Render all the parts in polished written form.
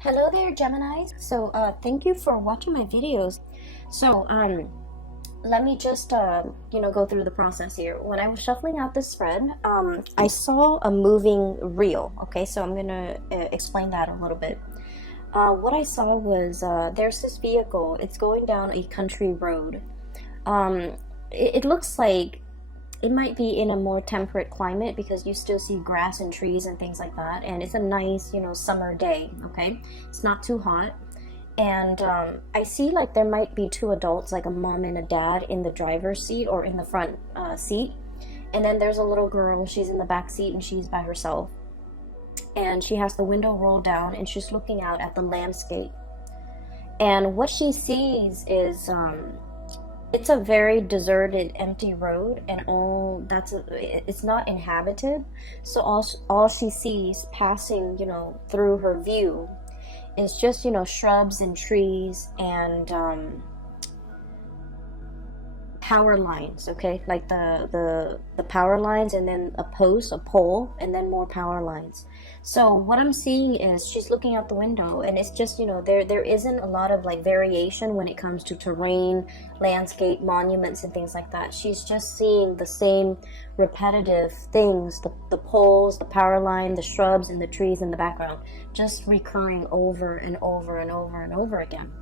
Hello there, Geminis. So, thank you for watching my videos. So, let me just, go through the process here. When I was shuffling out this spread, I saw a moving reel. Okay, so I'm gonna explain that a little bit. What I saw was there's this vehicle. It's going down a country road. It looks like it might be in a more temperate climate because you still see grass and trees and things like that, and it's a nice summer day. Okay, it's not too hot, and I see like there might be two adults, like a mom and a dad, in the driver's seat or in the front seat, and then there's a little girl. She's in the back seat and she's by herself, and she has the window rolled down and she's looking out at the landscape, and what she sees is it's a very deserted, empty road, and it's not inhabited. So all she sees passing, through her view is just, shrubs and trees and power lines. Okay, like the power lines, and then a pole, and then more power lines. So what I'm seeing is she's looking out the window, and it's just, there isn't a lot of like variation when it comes to terrain, landscape, monuments, and things like that. She's just seeing the same repetitive things, the poles, the power line, the shrubs, and the trees in the background, just recurring over and over and over and over again.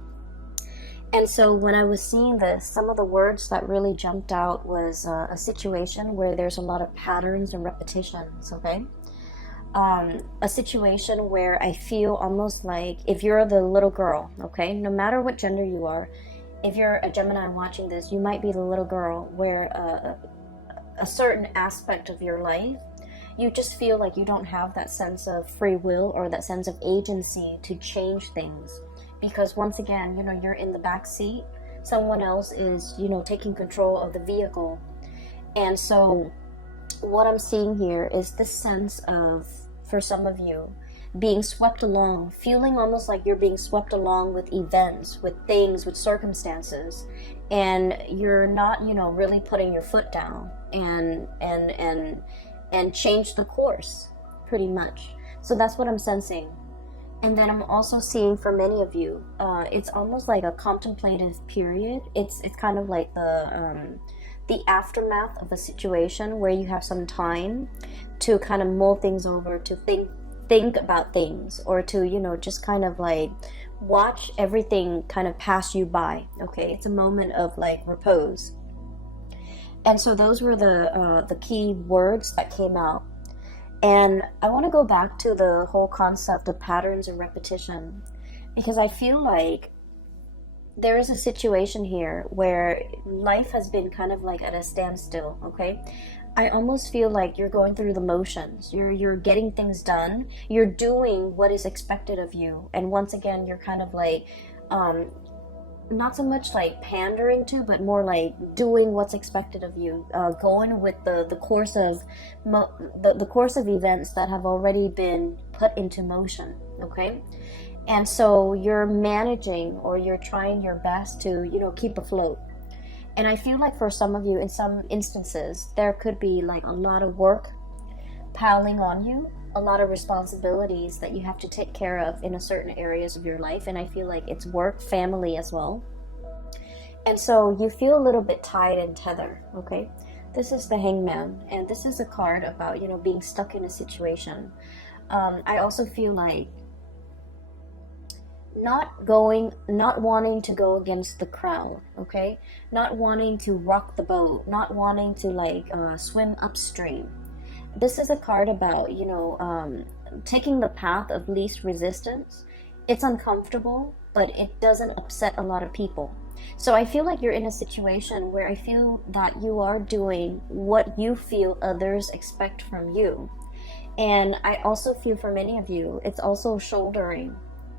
And so when I was seeing this, some of the words that really jumped out was a situation where there's a lot of patterns and repetitions. Okay, a situation where I feel almost like if you're the little girl, okay, no matter what gender you are, if you're a Gemini watching this, you might be the little girl where a certain aspect of your life, you just feel like you don't have that sense of free will or that sense of agency to change things. Because once again, you're in the back seat, someone else is, taking control of the vehicle. And so what I'm seeing here is this sense of, for some of you, being swept along, feeling almost like you're being swept along with events, with things, with circumstances, and you're not, really putting your foot down and change the course, pretty much. So that's what I'm sensing. And then I'm also seeing for many of you, it's almost like a contemplative period. It's kind of like the aftermath of a situation where you have some time to kind of mull things over, to think about things, or to just kind of like watch everything kind of pass you by. Okay, it's a moment of like repose. And so those were the key words that came out. And I want to go back to the whole concept of patterns and repetition, because I feel like there is a situation here where life has been kind of like at a standstill. Okay, I almost feel like you're going through the motions. You're getting things done. You're doing what is expected of you, and once again, you're kind of like not so much like pandering to, but more like doing what's expected of you, going with the course of the course of events that have already been put into motion. Okay, and so you're managing, or you're trying your best to keep afloat. And I feel like for some of you, in some instances, there could be like a lot of work piling on you, a lot of responsibilities that you have to take care of in a certain areas of your life. And I feel like it's work, family as well. And so you feel a little bit tied and tethered. Okay, this is the Hangman, and this is a card about being stuck in a situation. I also feel like not wanting to go against the crowd. Okay, not wanting to rock the boat, not wanting to like swim upstream. This is a card about, taking the path of least resistance. It's uncomfortable, but it doesn't upset a lot of people. So I feel like you're in a situation where I feel that you are doing what you feel others expect from you. And I also feel for many of you, it's also shouldering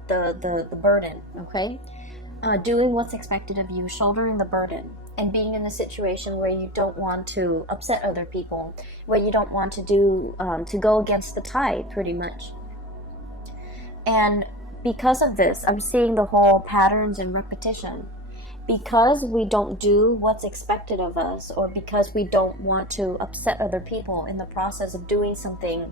the burden, okay? Doing what's expected of you, shouldering the burden, and being in a situation where you don't want to upset other people, where you don't want to to go against the tide, pretty much. And because of this, I'm seeing the whole patterns and repetition. Because we don't do what's expected of us, or because we don't want to upset other people in the process of doing something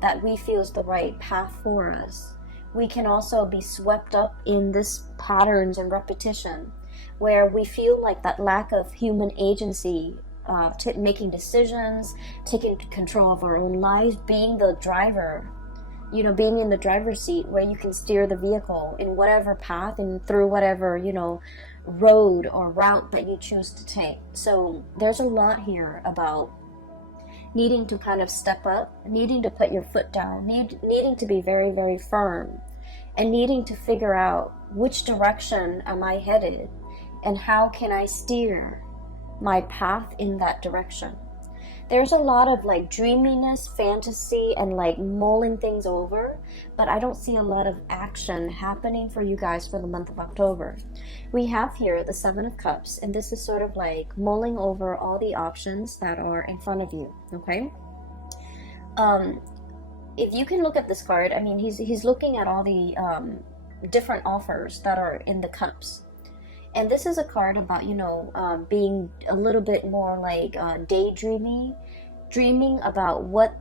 that we feel is the right path for us, we can also be swept up in this patterns and repetition where we feel like that lack of human agency, making decisions, taking control of our own lives, being the driver, being in the driver's seat where you can steer the vehicle in whatever path and through whatever, road or route that you choose to take. So there's a lot here about needing to kind of step up, needing to put your foot down, needing to be very, very firm, and needing to figure out which direction am I headed and how can I steer my path in that direction. There's a lot of like dreaminess, fantasy, and like mulling things over, but I don't see a lot of action happening for you guys for the month of October. We have here the Seven of Cups, and this is sort of like mulling over all the options that are in front of you, okay? If you can look at this card, I mean, he's looking at all the different offers that are in the cups. And this is a card about, being a little bit more like daydreaming, dreaming about what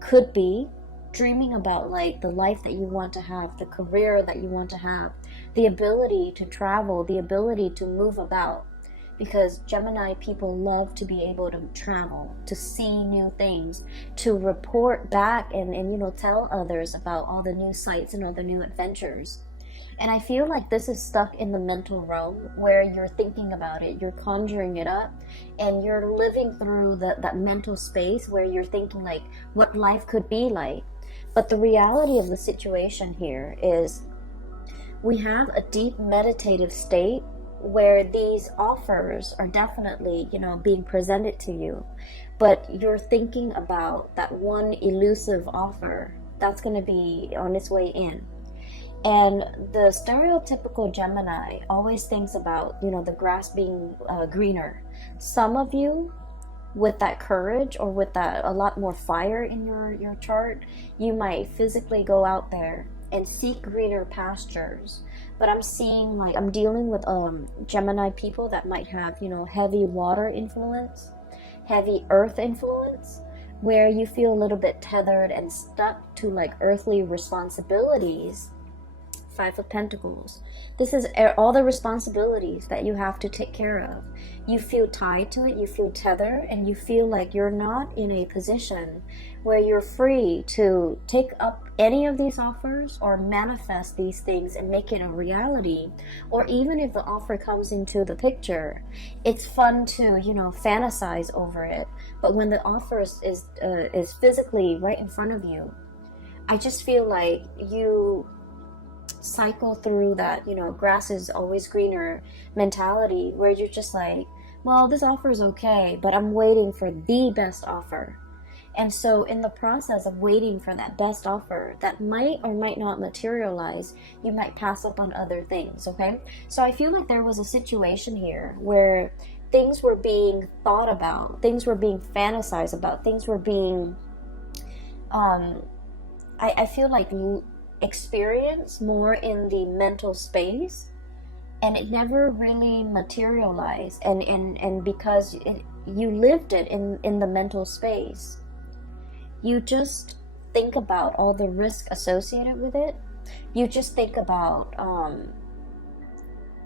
could be, dreaming about like the life that you want to have, the career that you want to have, the ability to travel, the ability to move about. Because Gemini people love to be able to travel, to see new things, to report back and tell others about all the new sights and all the new adventures. And I feel like this is stuck in the mental realm where you're thinking about it, you're conjuring it up, and you're living through that mental space where you're thinking like what life could be like. But the reality of the situation here is we have a deep meditative state where these offers are definitely, being presented to you. But you're thinking about that one elusive offer that's going to be on its way in. And the stereotypical Gemini always thinks about, the grass being greener. Some of you, with that courage or with that a lot more fire in your chart, you might physically go out there and seek greener pastures. But I'm seeing I'm dealing with Gemini people that might have, heavy water influence, heavy earth influence, where you feel a little bit tethered and stuck to like earthly responsibilities. Five of Pentacles. This is all the responsibilities that you have to take care of. You feel tied to it, you feel tethered, and you feel like you're not in a position where you're free to take up any of these offers or manifest these things and make it a reality. Or even if the offer comes into the picture, it's fun to, fantasize over it. But when the offer is physically right in front of you, I just feel like you cycle through that, grass is always greener mentality where you're just like, well, this offer is okay, but I'm waiting for the best offer. And so in the process of waiting for that best offer that might or might not materialize, you might pass up on other things, okay? So I feel like there was a situation here where things were being thought about, things were being fantasized about, things were being I feel like experience more in the mental space, and it never really materialized, and because you lived it in the mental space, you just think about all the risk associated with it. You just think about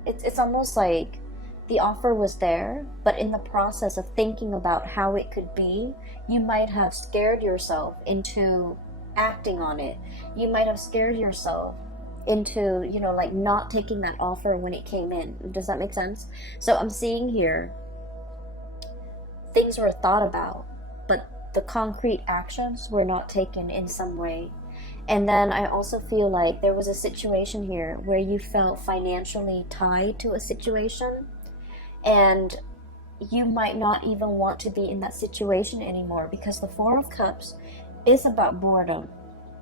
it's almost like the offer was there, but in the process of thinking about how it could be, you might have scared yourself into acting on it. You might have scared yourself into, not taking that offer when it came in. Does that make sense? So I'm seeing here things were thought about, but the concrete actions were not taken in some way. And then I also feel like there was a situation here where you felt financially tied to a situation, and you might not even want to be in that situation anymore, because the Four of Cups is about boredom,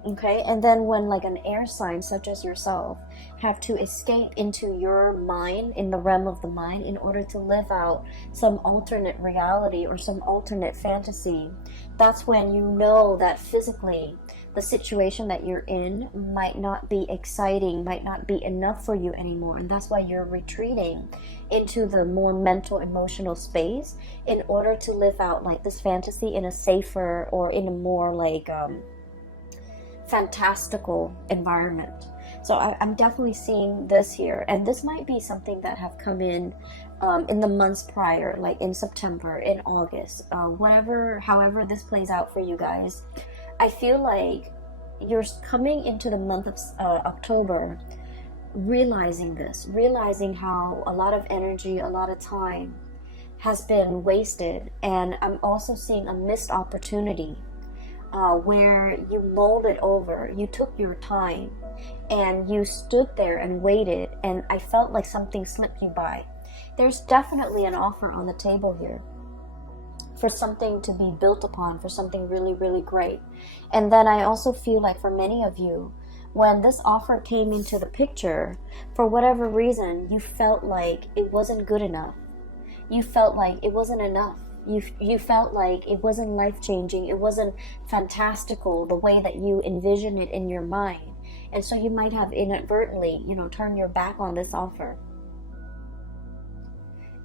okay? And then when like an air sign such as yourself have to escape into your mind, in the realm of the mind, in order to live out some alternate reality or some alternate fantasy, that's when you know that physically the situation that you're in might not be exciting, might not be enough for you anymore. And that's why you're retreating into the more mental, emotional space in order to live out like this fantasy in a safer or in a more like fantastical environment. So I'm definitely seeing this here, and this might be something that have come in the months prior, like in September, in August, however this plays out for you guys. I feel like you're coming into the month of October, realizing how a lot of energy, a lot of time has been wasted, and I'm also seeing a missed opportunity where you mulled it over, you took your time, and you stood there and waited, and I felt like something slipped you by. There's definitely an offer on the table here for something to be built upon, for something really, really great. And then I also feel like for many of you, when this offer came into the picture, for whatever reason, you felt like it wasn't good enough. You felt like it wasn't enough. You felt like it wasn't life-changing. It wasn't fantastical the way that you envisioned it in your mind. And so you might have inadvertently, turned your back on this offer.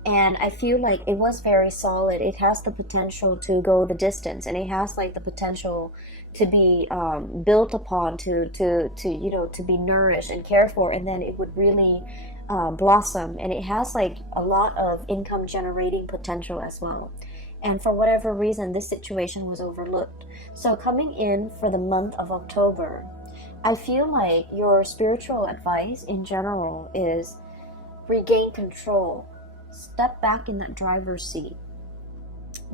And I feel like it was very solid. It has the potential to go the distance, and it has like the potential to be built upon, to be nourished and cared for, and then it would really blossom. And it has like a lot of income generating potential as well. And for whatever reason, this situation was overlooked. So coming in for the month of October, I feel like your spiritual advice in general is regain control. Step back in that driver's seat.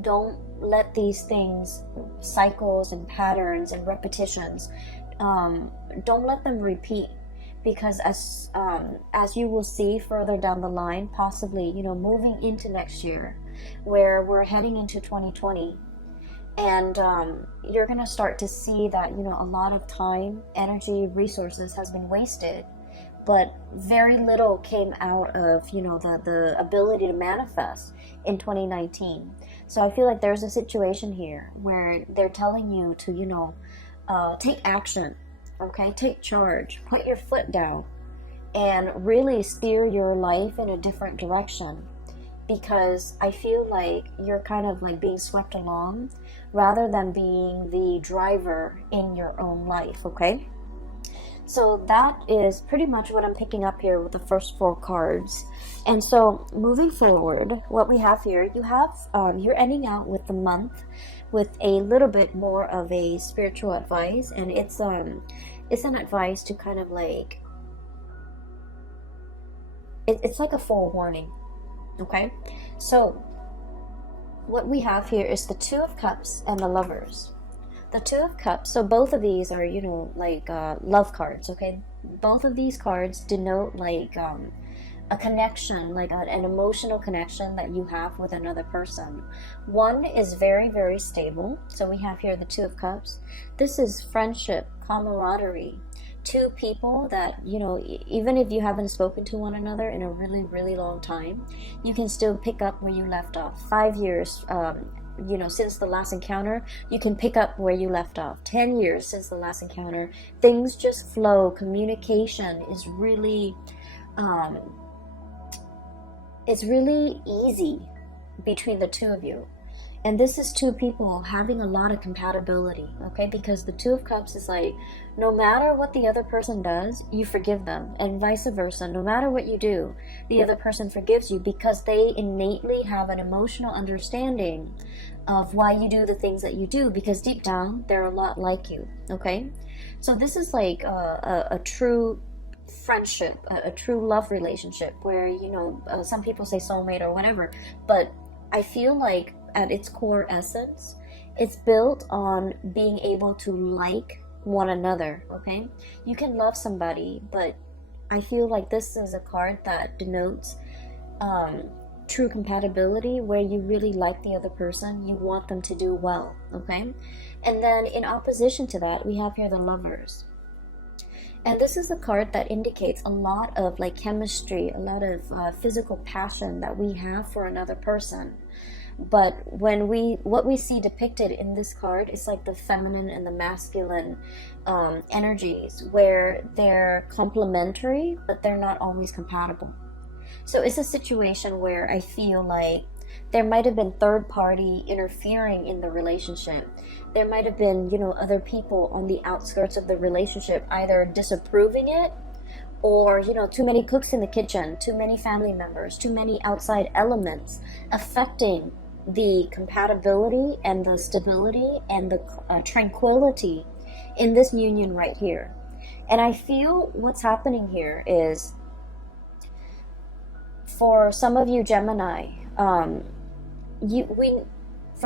Don't let these things, cycles and patterns and repetitions, don't let them repeat. Because as you will see further down the line, possibly, moving into next year, where we're heading into 2020, and you're going to start to see that, a lot of time, energy, resources has been wasted, but very little came out of, the ability to manifest in 2019. So I feel like there's a situation here where they're telling you to, take action. Okay, take charge, put your foot down, and really steer your life in a different direction, because I feel like you're kind of like being swept along rather than being the driver in your own life, okay? So that is pretty much what I'm picking up here with the first 4 cards. And so moving forward, what we have here, you're ending out with the month with a little bit more of a spiritual advice, and it's an advice to kind of like, it's like a forewarning, okay? So what we have here is the 2 of Cups and the Lovers. The 2 of Cups, so both of these are, love cards, okay? Both of these cards denote like a connection, like an emotional connection that you have with another person. One is very, very stable. So we have here the 2 of Cups. This is friendship, camaraderie. 2 people that, even if you haven't spoken to one another in a really, really long time, you can still pick up where you left off. 5 years, since the last encounter, you can pick up where you left off. 10 years since the last encounter, things just flow. Communication is really, it's really easy between the 2 of you. And this is 2 people having a lot of compatibility, okay? Because the 2 of Cups is like, no matter what the other person does, you forgive them. And vice versa. No matter what you do, the other person forgives you, because they innately have an emotional understanding of why you do the things that you do, because deep down, they're a lot like you, okay? So this is like a true friendship, a true love relationship where, some people say soulmate or whatever, but I feel like at its core essence, it's built on being able to like one another, okay? You can love somebody, but I feel like this is a card that denotes true compatibility, where you really like the other person, you want them to do well, okay? And then in opposition to that, we have here the Lovers. And this is a card that indicates a lot of like chemistry, a lot of physical passion that we have for another person. But what we see depicted in this card is like the feminine and the masculine energies, where they're complementary, but they're not always compatible. So it's a situation where I feel like There might have been third party interfering in the relationship. There might have been, other people on the outskirts of the relationship either disapproving it, or, too many cooks in the kitchen, too many family members, too many outside elements affecting the compatibility and the stability and the tranquility in this union right here. And I feel what's happening here is, for some of you Gemini, for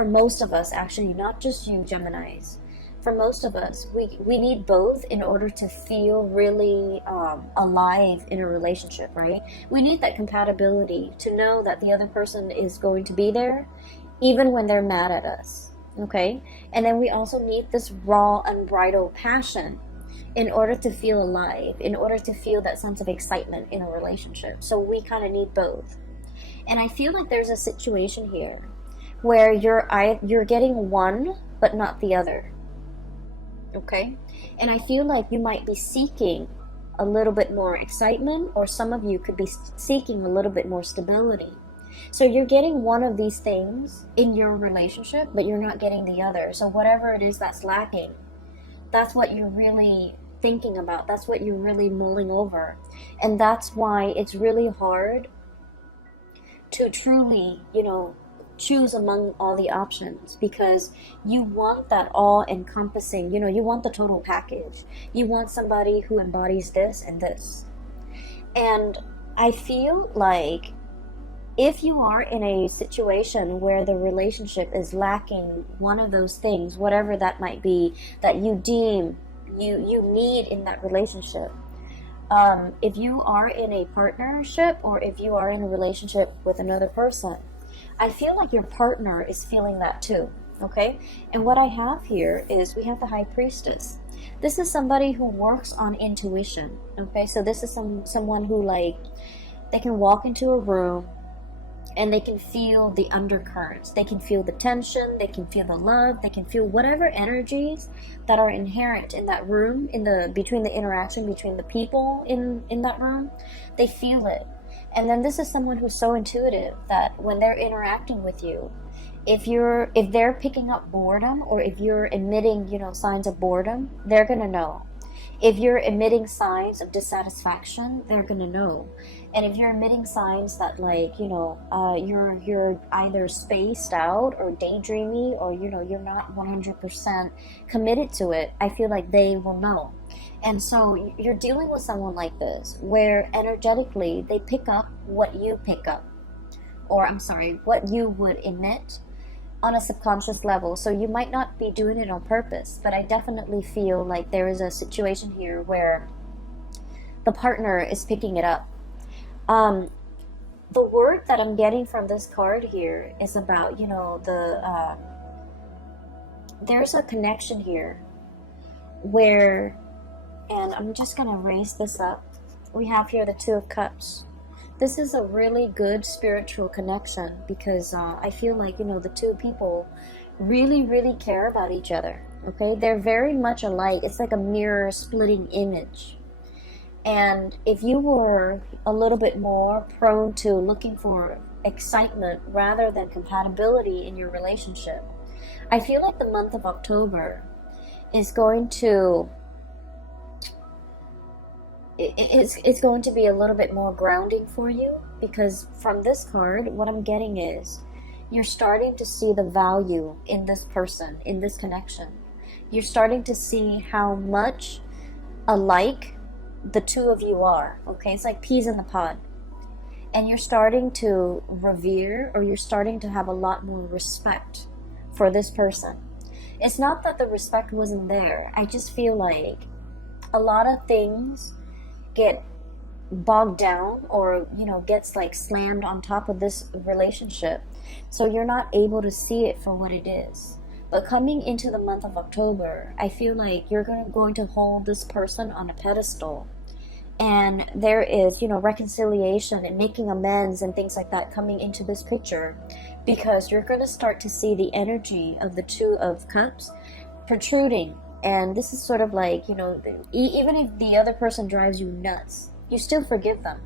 most of us, actually, not just you Geminis, for most of us, we need both in order to feel really alive in a relationship, right? We need that compatibility to know that the other person is going to be there even when they're mad at us, okay? And then we also need this raw, unbridled passion in order to feel alive, in order to feel that sense of excitement in a relationship. So we kind of need both. And I feel like there's a situation here where you're getting one but not the other, okay? And I feel like you might be seeking a little bit more excitement, or some of you could be seeking a little bit more stability. So you're getting one of these things in your relationship, but you're not getting the other. So whatever it is that's lacking, that's what you're really thinking about. That's what you're really mulling over. And that's why it's really hard to truly, choose among all the options, because you want that all-encompassing, you want the total package. You want somebody who embodies this and this. And I feel like if you are in a situation where the relationship is lacking one of those things, whatever that might be, that you deem you need in that relationship, if you are in a partnership, or if you are in a relationship with another person, I feel like your partner is feeling that too, okay? And what I have here is we have the High Priestess. This is somebody who works on intuition, okay? So this is someone who, like, they can walk into a room and they can feel the undercurrents. They can feel the tension, they can feel the love, they can feel whatever energies that are inherent in that room, between the interaction between the people in that room. They feel it. And then this is someone who's so intuitive that when they're interacting with you, if they're picking up boredom, or if you're emitting, signs of boredom, they're gonna know. If you're emitting signs of dissatisfaction, they're gonna know. And if you're emitting signs that, like, you're either spaced out or daydreamy, or you're not 100% committed to it, I feel like they will know. And so you're dealing with someone like this, where energetically they pick up what you pick up, or what you would emit on a subconscious level. So you might not be doing it on purpose, but I definitely feel like there is a situation here where the partner is picking it up. The word that I'm getting from this card here is about, there's a connection here where, and I'm just going to raise this up. We have here the Two of Cups. This is a really good spiritual connection, because I feel like, the two people really, really care about each other, okay? They're very much alike. It's like a mirror splitting image. And if you were a little bit more prone to looking for excitement rather than compatibility in your relationship, I feel like the month of October is going to it's going to be a little bit more grounding for you, because from this card, what I'm getting is you're starting to see the value in this person, in this connection. You're starting to see how much alike the two of you are, okay? It's like peas in the pod. And you're starting to revere, or you're starting to have a lot more respect for this person. It's not that the respect wasn't there. I just feel like a lot of things get bogged down, or gets like slammed on top of this relationship, so you're not able to see it for what it is. But coming into the month of October, I feel like you're going to hold this person on a pedestal, and there is reconciliation and making amends and things like that coming into this picture, because you're going to start to see the energy of the Two of Cups protruding. And this is sort of like, even if the other person drives you nuts, you still forgive them.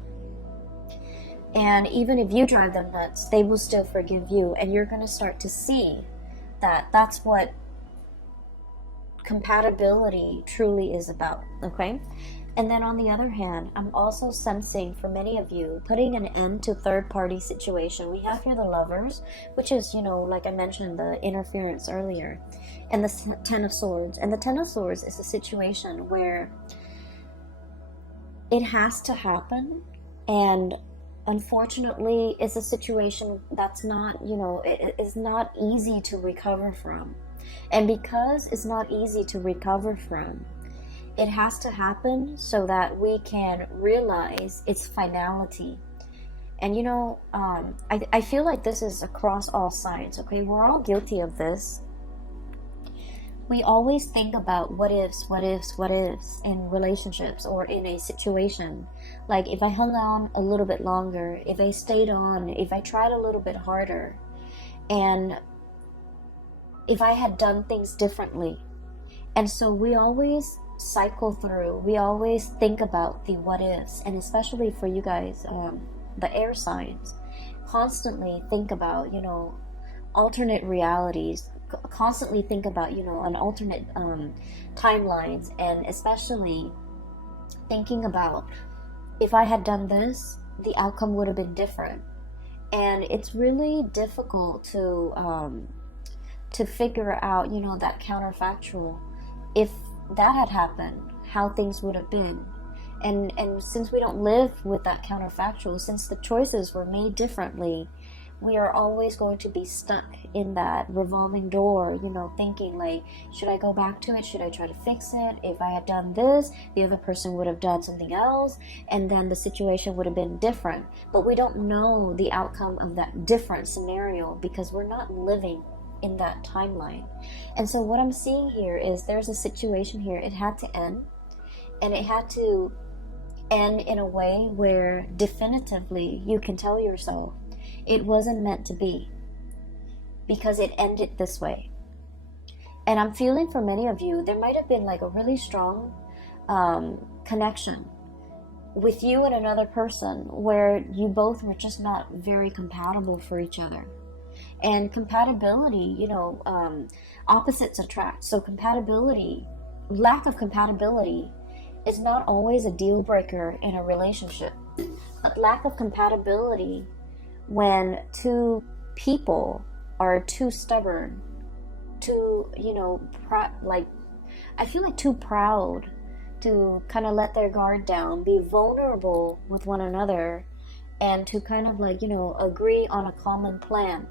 And even if you drive them nuts, they will still forgive you. And you're going to start to see that that's what compatibility truly is about, okay? And then on the other hand, I'm also sensing for many of you putting an end to third-party situation. We have here the Lovers, which is, you know, like I mentioned, the interference earlier, and the Ten of Swords. And the Ten of Swords is a situation where it has to happen, and unfortunately it's a situation that's not, you know, it is not easy to recover from. And because it's not easy to recover from, it has to happen so that we can realize its finality. And you know, I feel like this is across all sides, okay? We're all guilty of this. We always think about what ifs in relationships or in a situation. Like, if I hung on a little bit longer, if I stayed on, if I tried a little bit harder, and if I had done things differently. And so we always cycle through, we always think about the what ifs, and especially for you guys, the air signs, constantly think about, you know, alternate realities, constantly think about, you know, an alternate timelines, and especially thinking about, if I had done this, the outcome would have been different. And it's really difficult to figure out, you know, that counterfactual. If that had happened, how things would have been. And since we don't live with that counterfactual, since the choices were made differently, we are always going to be stuck in that revolving door, you know, thinking like, should I go back to it? Should I try to fix it? If I had done this, the other person would have done something else, and then the situation would have been different. But we don't know the outcome of that different scenario because we're not living in that timeline. And so what I'm seeing here is there's a situation here, it had to end, and it had to end in a way where definitively you can tell yourself it wasn't meant to be, because it ended this way. And I'm feeling for many of you, there might have been like a really strong connection with you and another person where you both were just not very compatible for each other. And compatibility, you know, opposites attract. So compatibility, lack of compatibility is not always a deal breaker in a relationship. But lack of compatibility when two people are too stubborn, too, you know, I feel like too proud to kind of let their guard down, be vulnerable with one another, and to kind of like, you know, agree on a common plan.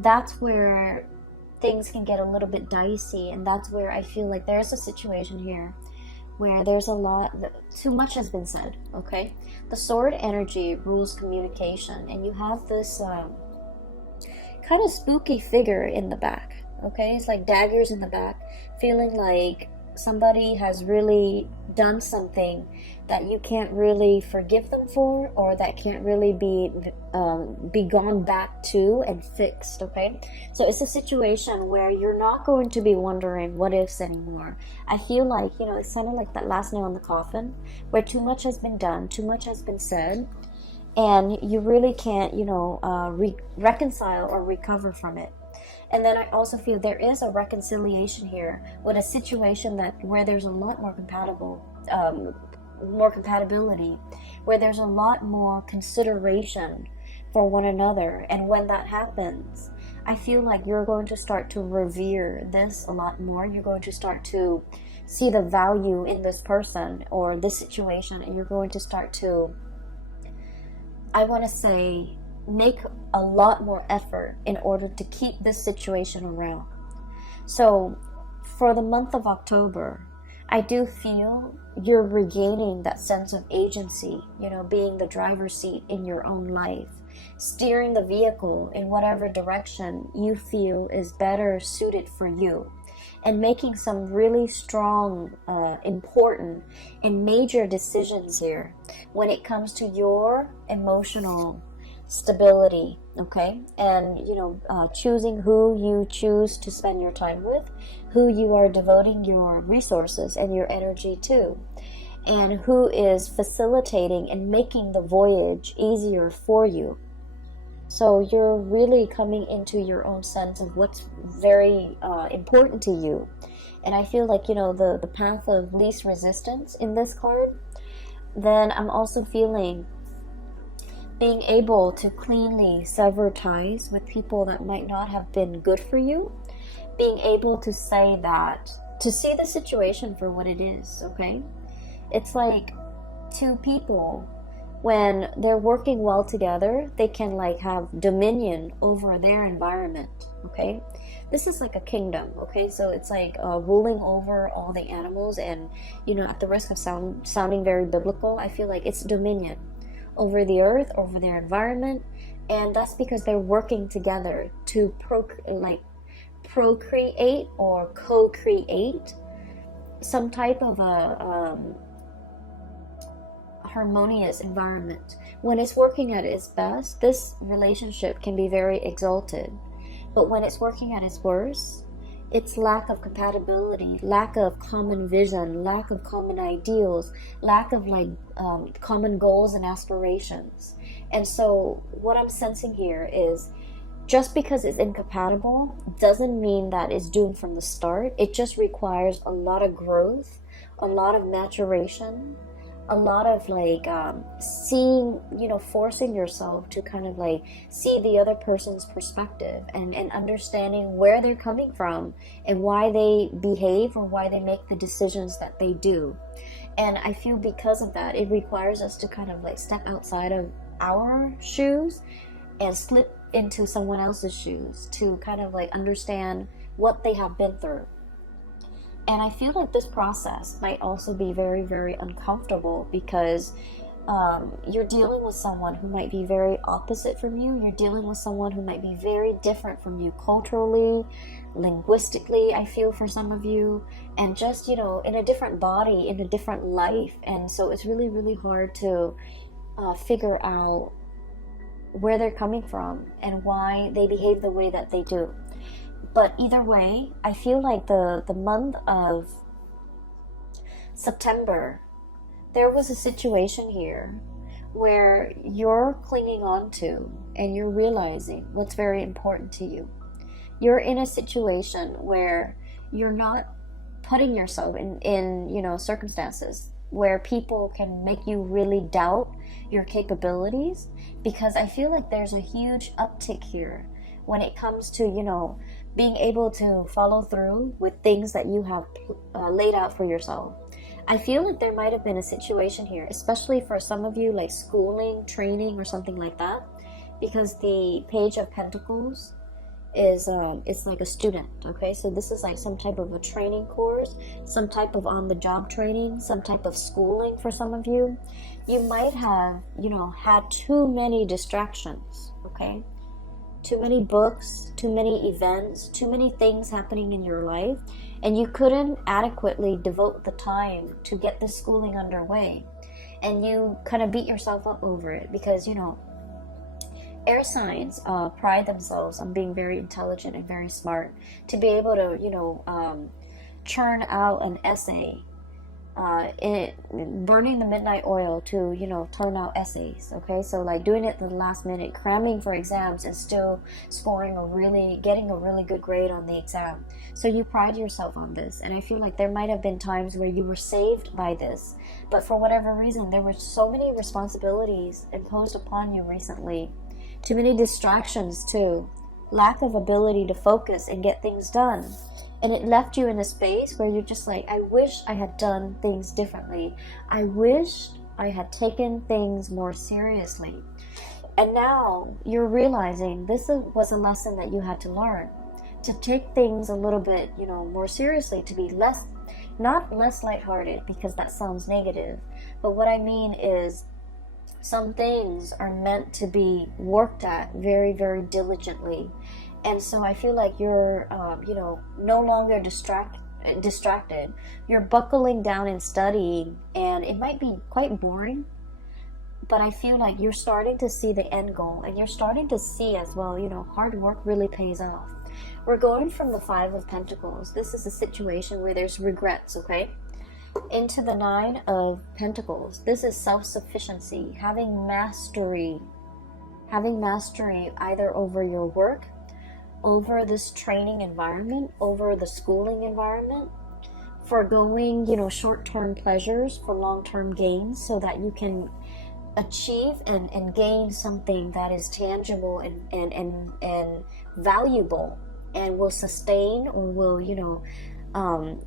That's where things can get a little bit dicey, and that's where I feel like there's a situation here where there's a lot, too much has been said, okay? The sword energy rules communication, and you have this kind of spooky figure in the back, okay? It's like daggers in the back, feeling like somebody has really done something that you can't really forgive them for, or that can't really be gone back to and fixed, okay? So it's a situation where you're not going to be wondering what ifs anymore. I feel like, you know, it's kind of like that last nail in the coffin, where too much has been done, too much has been said, and you really can't, you know, reconcile or recover from it. And then I also feel there is a reconciliation here with a situation where there's a lot more more compatibility, where there's a lot more consideration for one another. And when that happens, I feel like you're going to start to revere this a lot more. You're going to start to see the value in this person or this situation, and you're going to start to, I want to say, make a lot more effort in order to keep this situation around. So for the month of October, I do feel you're regaining that sense of agency, you know, being the driver's seat in your own life, steering the vehicle in whatever direction you feel is better suited for you, and making some really strong, important, and major decisions here when it comes to your emotional stability, okay? And, you know, choosing who you choose to spend your time with, who you are devoting your resources and your energy to. and who is facilitating and making the voyage easier for you. So you're really coming into your own sense of what's very important to you. And I feel like, the path of least resistance in this card. Then I'm also feeling being able to cleanly sever ties with people that might not have been good for you. Being able to say that, to see the situation for what it is, okay? It's like two people, when they're working well together, they can like have dominion over their environment, okay? This is like a kingdom, okay? So it's like ruling over all the animals, and at the risk of sounding very biblical, I feel like it's dominion over the earth, over their environment. And that's because they're working together to procreate or co-create some type of a harmonious environment. When it's working at its best, this relationship can be very exalted. But when it's working at its worst, it's lack of compatibility, lack of common vision, lack of common ideals, lack of common goals and aspirations. And so what I'm sensing here is, just because it's incompatible doesn't mean that it's doomed from the start. It just requires a lot of growth, a lot of maturation, a lot of seeing, forcing yourself to kind of see the other person's perspective and understanding where they're coming from and why they behave or why they make the decisions that they do. And I feel because of that, it requires us to kind of step outside of our shoes and slip into someone else's shoes to kind of understand what they have been through. And I feel like this process might also be very, very uncomfortable because you're dealing with someone who might be very opposite from you. You're dealing with someone who might be very different from you culturally, linguistically, I feel, for some of you, and just, in a different body, in a different life. And so it's really, really hard to figure out where they're coming from and why they behave the way that they do. But either way, I feel like the month of September, there was a situation here where you're clinging on to and you're realizing what's very important to you. You're in a situation where you're not putting yourself in circumstances where people can make you really doubt your capabilities, because I feel like there's a huge uptick here when it comes to, being able to follow through with things that you have laid out for yourself. I feel like there might have been a situation here, especially for some of you, like schooling, training, or something like that, because the Page of Pentacles is it's like a student, okay? So this is like some type of a training course, some type of on-the-job training, some type of schooling for some of you. You might have, had too many distractions, okay? Too many books, too many events, too many things happening in your life, and you couldn't adequately devote the time to get this schooling underway. And you kind of beat yourself up over it because, air signs pride themselves on being very intelligent and very smart. To be able to, churn out an essay, burning the midnight oil to, turn out essays, okay? So doing it at the last minute, cramming for exams and still getting a really good grade on the exam. So you pride yourself on this, and I feel like there might have been times where you were saved by this, but for whatever reason, there were so many responsibilities imposed upon you recently. Too many distractions too, lack of ability to focus and get things done. And it left you in a space where you're just like, I wish I had done things differently. I wish I had taken things more seriously. And now you're realizing this was a lesson that you had to learn. To take things a little bit, more seriously, to be not less lighthearted, because that sounds negative. But what I mean is, some things are meant to be worked at very, very diligently. And so I feel like you're, no longer distracted. You're buckling down and studying, and it might be quite boring, but I feel like you're starting to see the end goal, and you're starting to see as well, hard work really pays off. We're going from the Five of Pentacles. This is a situation where there's regrets, okay? into the Nine of Pentacles. This is self-sufficiency, having mastery either over your work, over this training environment, over the schooling environment, foregoing, short-term pleasures for long-term gains so that you can achieve and gain something that is tangible and valuable and will sustain or will,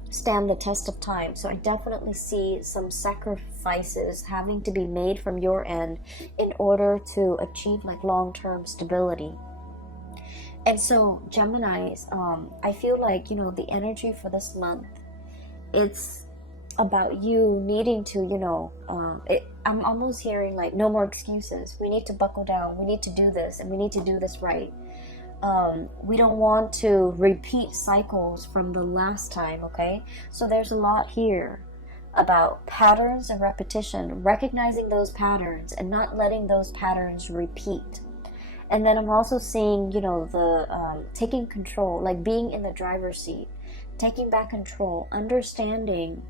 stand the test of time. So I definitely see some sacrifices having to be made from your end in order to achieve like long-term stability. And so Geminis, I feel like, the energy for this month, it's about you needing to, I'm almost hearing like no more excuses. We need to buckle down. We need to do this, and we need to do this right. We don't want to repeat cycles from the last time, okay? So there's a lot here about patterns and repetition, recognizing those patterns and not letting those patterns repeat. And then I'm also seeing, the taking control, like being in the driver's seat, taking back control, understanding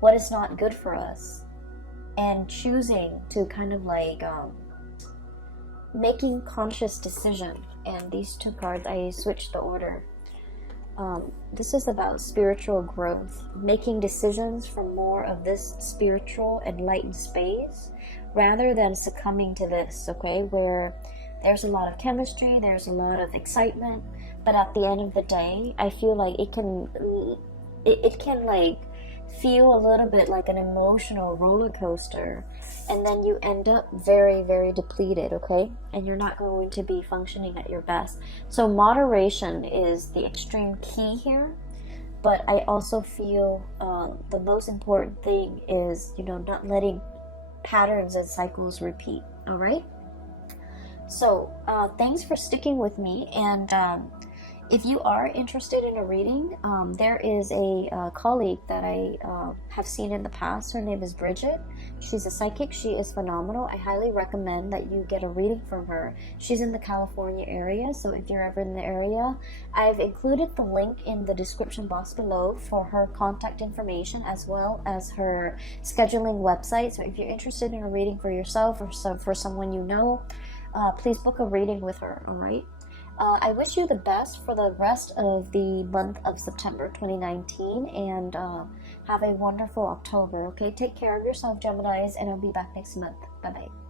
what is not good for us, and choosing to kind of like making conscious decision. And these two cards, I switched the order. This is about spiritual growth, making decisions from more of this spiritual enlightened space rather than succumbing to this, okay, where there's a lot of chemistry, there's a lot of excitement, but at the end of the day, I feel like it can like feel a little bit like an emotional roller coaster, and then you end up very, very depleted, okay? And you're not going to be functioning at your best. So moderation is the extreme key here, but I also feel the most important thing is, not letting patterns and cycles repeat, all right? So thanks for sticking with me, and if you are interested in a reading, there is a colleague that I have seen in the past. Her name is Bridget. She's a psychic. She is phenomenal. I highly recommend that you get a reading from her. She's in the California area, so if you're ever in the area, I've included the link in the description box below for her contact information as well as her scheduling website. So if you're interested in a reading for yourself or for someone you know, please book a reading with her, all right? I wish you the best for the rest of the month of September 2019, and have a wonderful October, okay? Take care of yourself, Geminis, and I'll be back next month. Bye-bye.